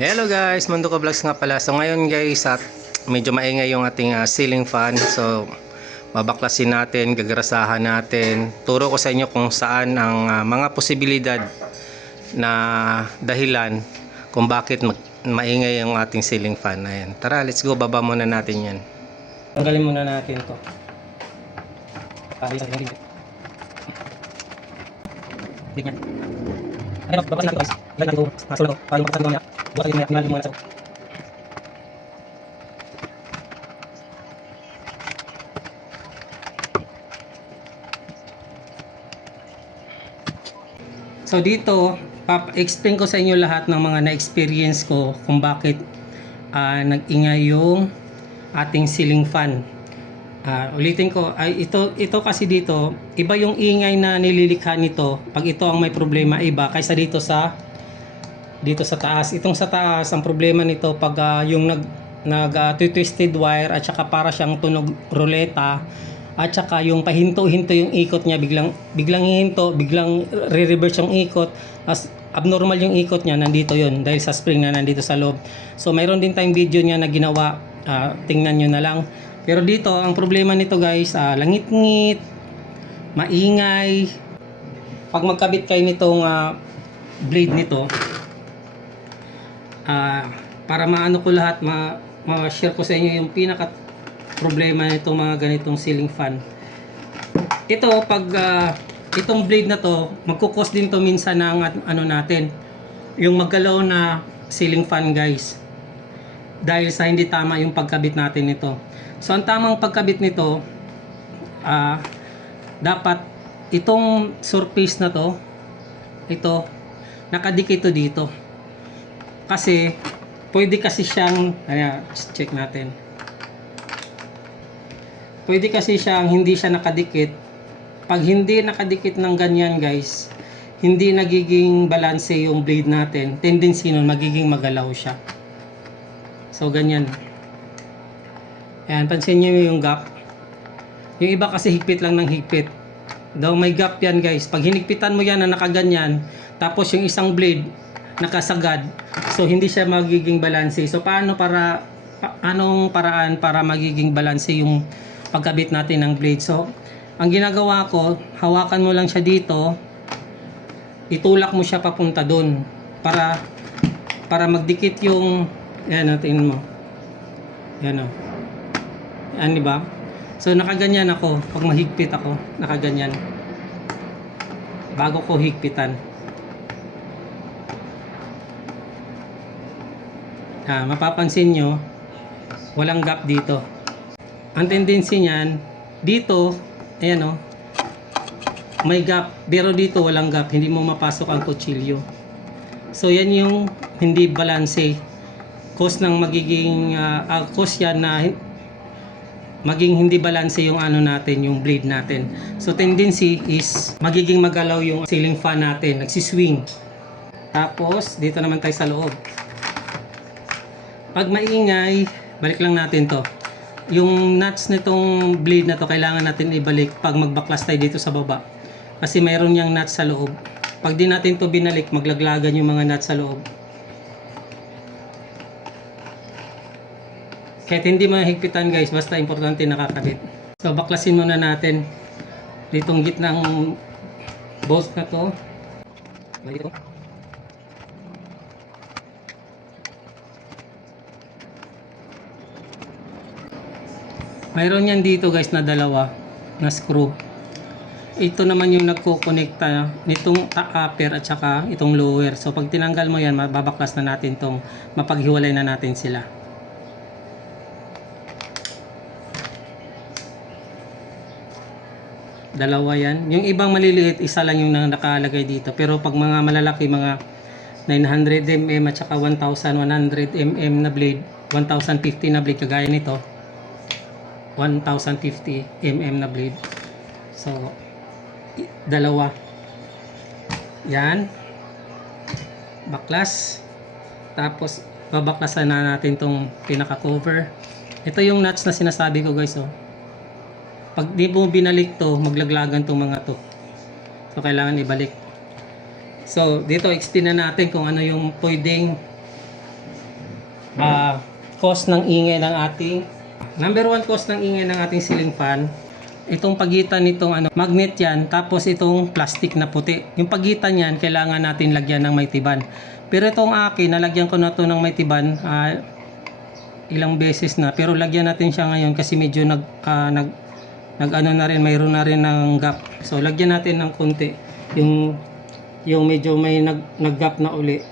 Hello guys, Mundo Ko Vlogs nga pala. So ngayon guys, at medyo maingay yung ating ceiling fan. So babaklasin natin, gagarasahan natin. Turo ko sa inyo kung saan ang mga posibilidad na dahilan kung bakit maingay yung ating ceiling fan. Ayan. Tara, let's go. Baba muna natin yan. Tanggalin muna natin to. Tingnan. Ano ba natin guys? Lagyan natin ito. Masula to. Para yung pagkasabi niya. Bukas din niya muna sa. So dito, explain ko sa inyo lahat ng mga na-experience ko kung bakit nag-ingay yung ating ceiling fan. Ulitin ko, ito kasi dito, iba yung ingay na nililikha nito pag ito ang may problema, iba kaysa dito sa taas. Itong sa taas, ang problema nito pag yung twisted wire at saka para siyang tunog ruleta at saka yung pahinto-hinto yung ikot niya, biglang hihinto, biglang re-reverse yung ikot, as abnormal yung ikot niya, nandito yun dahil sa spring na nandito sa loob. So mayroon din tayong video niya na ginawa, tingnan nyo na lang. Pero dito, ang problema nito guys, langit-ngit, maingay. Pag magkabit kayo nitong blade nito, para maano ko lahat, ma-share ko sa inyo yung pinaka problema nitong mga ganitong ceiling fan. Ito, pag itong blade na to, magkukos din to minsan ng ano natin, yung maggalaw na ceiling fan guys, dahil sa hindi tama yung pagkabit natin nito. So ang tamang pagkabit nito, dapat itong surface na to, ito, nakadikit to dito. Kasi pwede kasi siyang, check natin. Pwede kasi siyang hindi siya nakadikit. Pag hindi nakadikit ng ganyan guys, hindi nagiging balanse yung blade natin. Tendency nun magiging magalaw siya. So ganyan. Ayan, pansin nyo yung gap. Yung iba kasi higpit lang ng higpit. Daw may gap yan guys. Pag hinigpitan mo yan na nakaganyan, tapos yung isang blade nakasagad, so hindi siya magiging balanse. So anong paraan para magiging balanse yung pagkabit natin ng blade? So ang ginagawa ko, hawakan mo lang siya dito, itulak mo siya papunta doon para magdikit yung, yan, tingnan mo, yan o, yan, diba? So nakaganyan ako, pag mahigpit ako, nakaganyan bago ko higpitan. Mapapansin nyo, walang gap dito. Ang tendency niyan, dito, ayan o, may gap, pero dito walang gap, hindi mo mapasok ang kutsilyo. So yan yung hindi balanse, cause ng magiging cause yan na maging hindi balanse yung ano natin, yung blade natin. So tendency is magiging magalaw yung ceiling fan natin, nagsiswing. Tapos dito naman tayo sa loob. Pag maingay, balik lang natin to. Yung nuts nitong blade na to, kailangan natin ibalik pag magbaklas tayo dito sa baba. Kasi mayroon yang nuts sa loob. Pag di natin to binalik, maglaglagan yung mga nuts sa loob. Kahit hindi mahigpitan guys, basta importante nakakabit. So baklasin muna natin ditong gitnang bolt na to. Dito. Mayroon yan dito guys na dalawa na screw. Ito naman yung nagkukonekta nitong upper at saka itong lower. So pag tinanggal mo yan, mababaklas na natin tong, mapaghiwalay na natin sila. Dalawa yan. Yung ibang maliliit, isa lang yung nakalagay dito. Pero pag mga malalaki, mga 900mm at saka 1100mm na blade, 1050 na blade, kagaya nito, 1050mm na blade. So dalawa yan, baklas, tapos babaklasan na natin tong pinaka cover. Ito yung nuts na sinasabi ko guys. Pag di mo binalik to, maglaglagan tong mga to. So kailangan ibalik. So dito explain na natin kung ano yung pwedeng cause ng ingay ng ating number one cause ng ingay ng ating ceiling fan. Itong pagitan nitong magnet yan, tapos itong plastic na puti. Yung pagitan yan, kailangan natin lagyan ng may tiban. Pero itong akin, nalagyan ko na to ng may tiban ilang beses na. Pero lagyan natin siya ngayon kasi medyo mayroon na rin ng gap. So lagyan natin ng konti. Yung medyo may nag-gap na uli.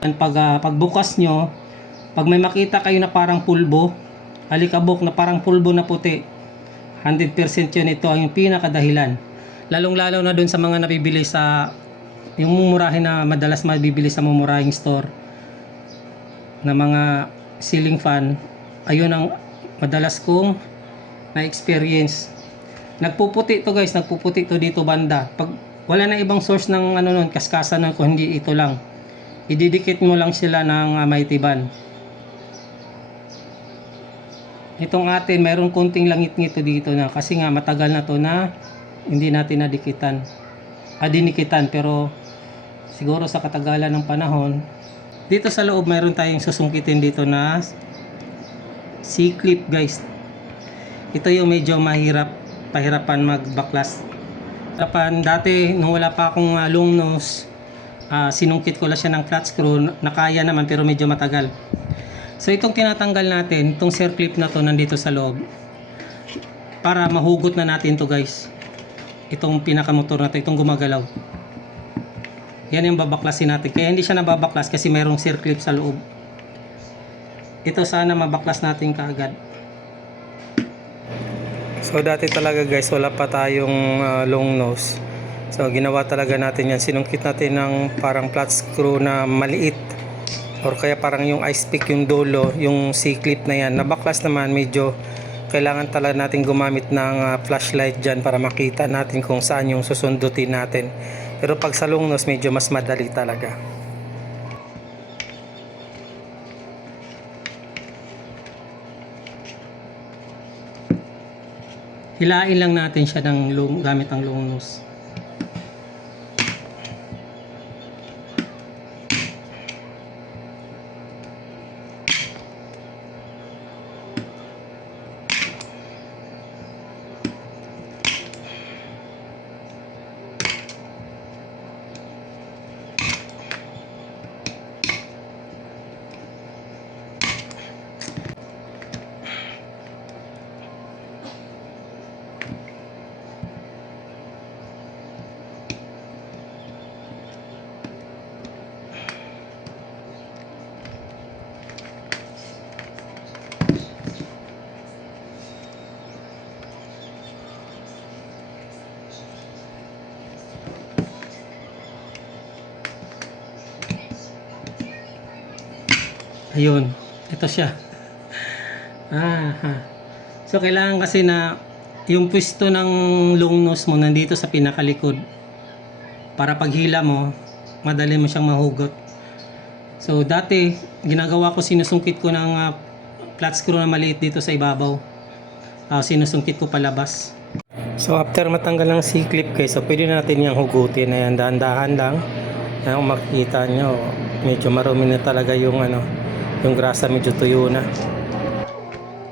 Pagbukas nyo, pag may makita kayo na parang pulbo, alikabok na parang pulbo na puti, 100% yun, ito ang yung pinakadahilan. Lalong-lalo na dun sa mga nabibili sa yung mumurahin na madalas mabibili sa mumurahing store na mga ceiling fan. Ayun ang madalas kong na-experience. Nagpuputi to guys, nagpuputi to dito banda. Pag wala na ibang source ng kaskasan nun, kung hindi ito lang, ididikit mo lang sila ng may tiban. Itong atin, mayroon konting langit-ngit dito na kasi nga matagal na to na hindi natin nadikitan. Dinikitan, pero siguro sa katagalan ng panahon. Dito sa loob mayroon tayong susungkitin dito na C-clip guys. Ito yung medyo pahirapan magbaklas. Dati nung wala pa akong long nose, sinungkit ko lang siya ng flat screw, nakaya naman pero medyo matagal. So itong tinatanggal natin, itong circlip na to nandito sa loob, para mahugot na natin to guys. Itong pinakamotor na to, itong gumagalaw, yan yung babaklasin natin. Kaya hindi siya nababaklas kasi mayroong circlip sa loob. Ito sana mabaklas natin kaagad. So dati talaga guys, wala pa tayong long nose. So ginawa talaga natin yan, sinungkit natin ng parang flat screw na maliit, or kaya parang yung ice pick yung dulo, yung C-clip na yan. Nabaklas naman, medyo kailangan talaga natin gumamit ng flashlight dyan para makita natin kung saan yung susundutin natin. Pero pag sa long nose, medyo mas madali talaga. Hilain lang natin siya gamit ang long nose. Ayun, ito siya. So kailangan kasi na yung pwesto ng long nose mo nandito sa pinakalikod, para paghila mo, madali mo siyang mahugot. So dati, ginagawa ko, sinusungkit ko ng flat screw na maliit dito sa ibabaw. Sinusungkit ko palabas. So after matanggal ng C-clip guys, so pwede natin yung hugutin. Ayan, dahan-dahan lang. Kung makikita nyo, medyo marumi na talaga yung yung grasa, medyo tuyo na.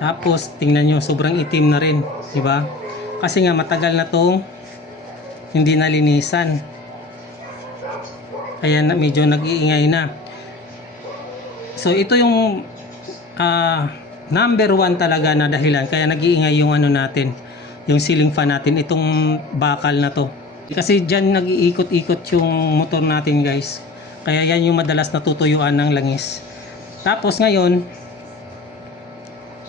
Tapos tingnan nyo, sobrang itim na rin, di ba? Kasi nga matagal na tong hindi nalinisan. Kaya medyo nag-iingay na. So ito yung number one talaga na dahilan kaya nag-iingay yung natin, yung ceiling fan natin, itong bakal na to. Kasi dyan nag-iikot-ikot yung motor natin guys. Kaya yan yung madalas natutuyuan ng langis. Tapos ngayon,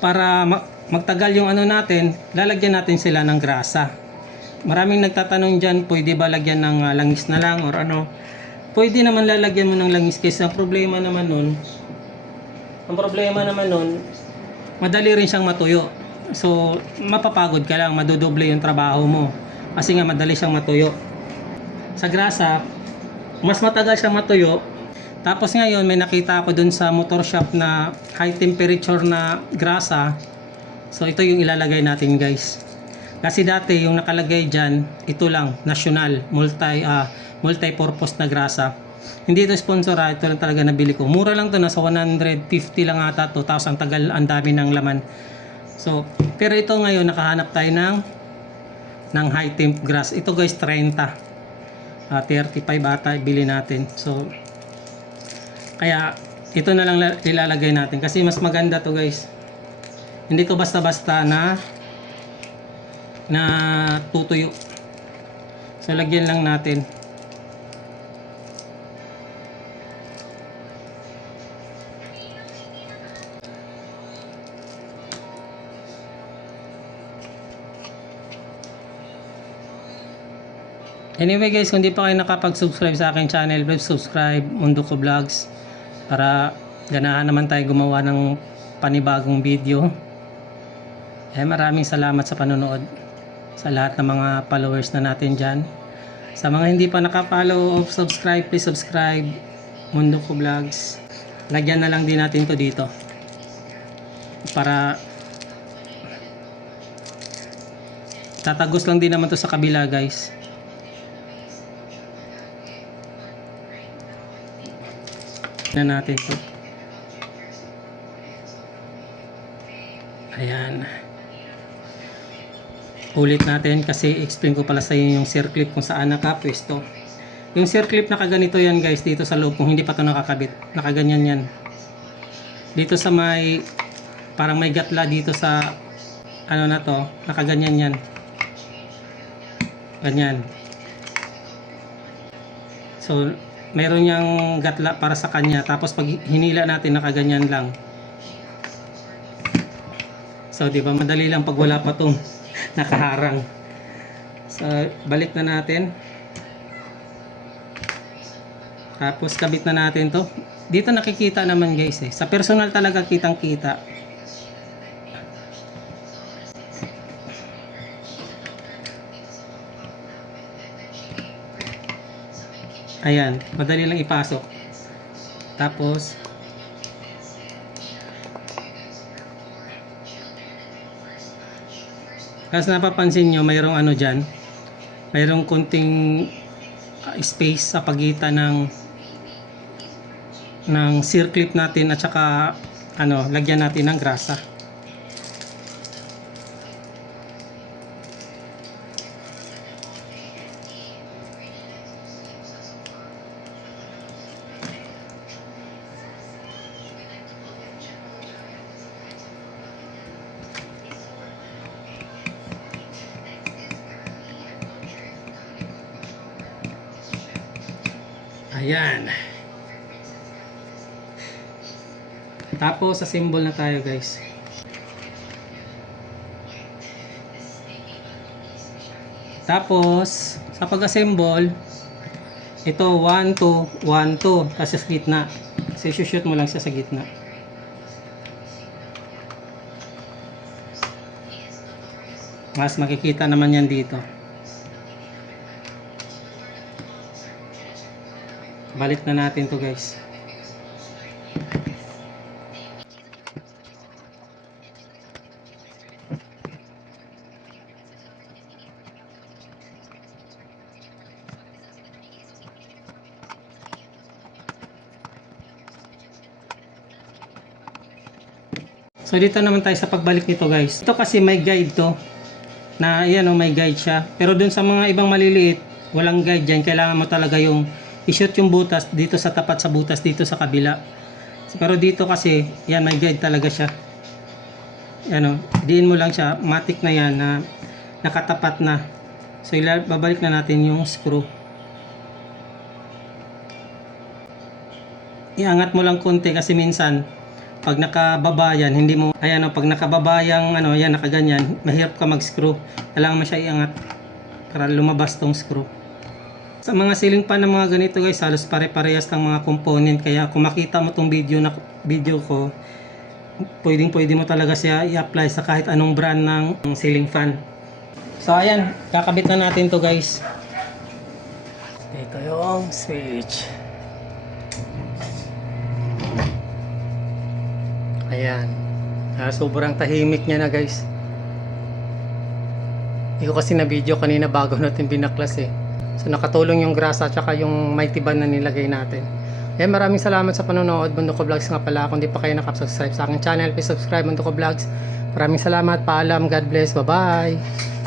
para magtagal yung natin, lalagyan natin sila ng grasa. Maraming nagtatanong dyan, pwede ba lagyan ng langis na lang or ano? Pwede naman lalagyan mo ng langis kasi ang problema naman nun, madali rin siyang matuyo. So, mapapagod ka lang, madodoble yung trabaho mo. Kasi nga madali siyang matuyo. Sa grasa, mas matagal siyang matuyo. Tapos ngayon may nakita ako dun sa motor shop na high temperature na grasa. So ito yung ilalagay natin guys. Kasi dati yung nakalagay dyan, ito lang, national, multi-purpose na grasa. Hindi ito sponsor, ito lang talaga nabili ko. Mura lang to, nasa 150 lang ata to, tapos ang tagal, ang dami ng laman. So, pero ito ngayon, nakahanap tayo ng high temp grass. Ito guys, 30. 35 ata, bili natin. So, kaya, ito na lang ilalagay natin. Kasi mas maganda to guys. Hindi to basta-basta na tutuyo. So, lagyan lang natin. Anyway guys, kung di pa kayo nakapag-subscribe sa aking channel, please subscribe Mundo Ko Vlogs para ganahan naman tayo gumawa ng panibagong video. Maraming salamat sa panonood sa lahat ng mga followers na natin dyan. Sa mga hindi pa nakapollow o subscribe, please subscribe Mundo Ko Vlogs. Lagyan na lang din natin to dito para tatagos lang din naman to sa kabila guys. Na natin to. Ayan. Ulit natin kasi explain ko pala sa inyo yung circlip kung saan nakapwesto. Yung circlip nakaganito yan guys dito sa loob kung hindi pa to nakakabit. Nakaganyan yan. Dito sa may parang may gatla dito sa ano na to, nakaganyan yan. Ganyan. So, meron niyang gatla para sa kanya, tapos pag hinila natin nakaganyan lang. So di ba madali lang pag wala pa tong nakaharang. So balik na natin, tapos kabit na natin to. Dito nakikita naman guys sa personal talaga kitang kita. Ayan, madali lang ipasok. Tapos kasi napapansin nyo, mayroong ano dyan, mayroong konting space sa pagitan ng circlip natin at saka ano, lagyan natin ng grasa. Ayan. Tapos, assemble na tayo guys. Tapos, sa pag-assemble, ito 1, 2, 1, 2. Tapos sa gitna. So, shoot mo lang siya sa gitna. Mas makikita naman yan dito. Balik na natin to guys. So dito naman tayo sa pagbalik nito guys. Ito kasi may guide to. Na yan o, may guide siya. Pero dun sa mga ibang maliliit, walang guide dyan. Kailangan mo talaga yung i-shoot yung butas dito sa tapat sa butas dito sa kabila. Pero dito kasi, yan may guide talaga siya. Yan o, diin mo lang siya. Matic na yan na nakatapat na. So babalik na natin yung screw. Iangat mo lang konti kasi minsan pag nakababa yan, hindi mo, ayan o, pag nakababa yung ano, yan, nakaganyan, mahirap ka mag-screw. Kailangan mo siya iangat para lumabas tong screw. Sa mga ceiling fan ng mga ganito guys, halos pare-parehas ng mga component. Kaya kung makita mo tong video ko, pwede mo talaga siya i-apply sa kahit anong brand ng ceiling fan. So ayan, kakabit na natin to guys. Ito yung switch. Ayan. Sobrang tahimik niya na guys. Hindi ko kasi na video kanina bago natin binaklas eh. So nakatulong yung grasa at saka yung mighty band na nilagay natin. Kaya maraming salamat sa panonood. Bundok ko Vlogs nga pala. Kung di pa kayo nakasubscribe sa aking channel, please subscribe Bundok ko Vlogs. Maraming salamat. Paalam. God bless. Bye-bye.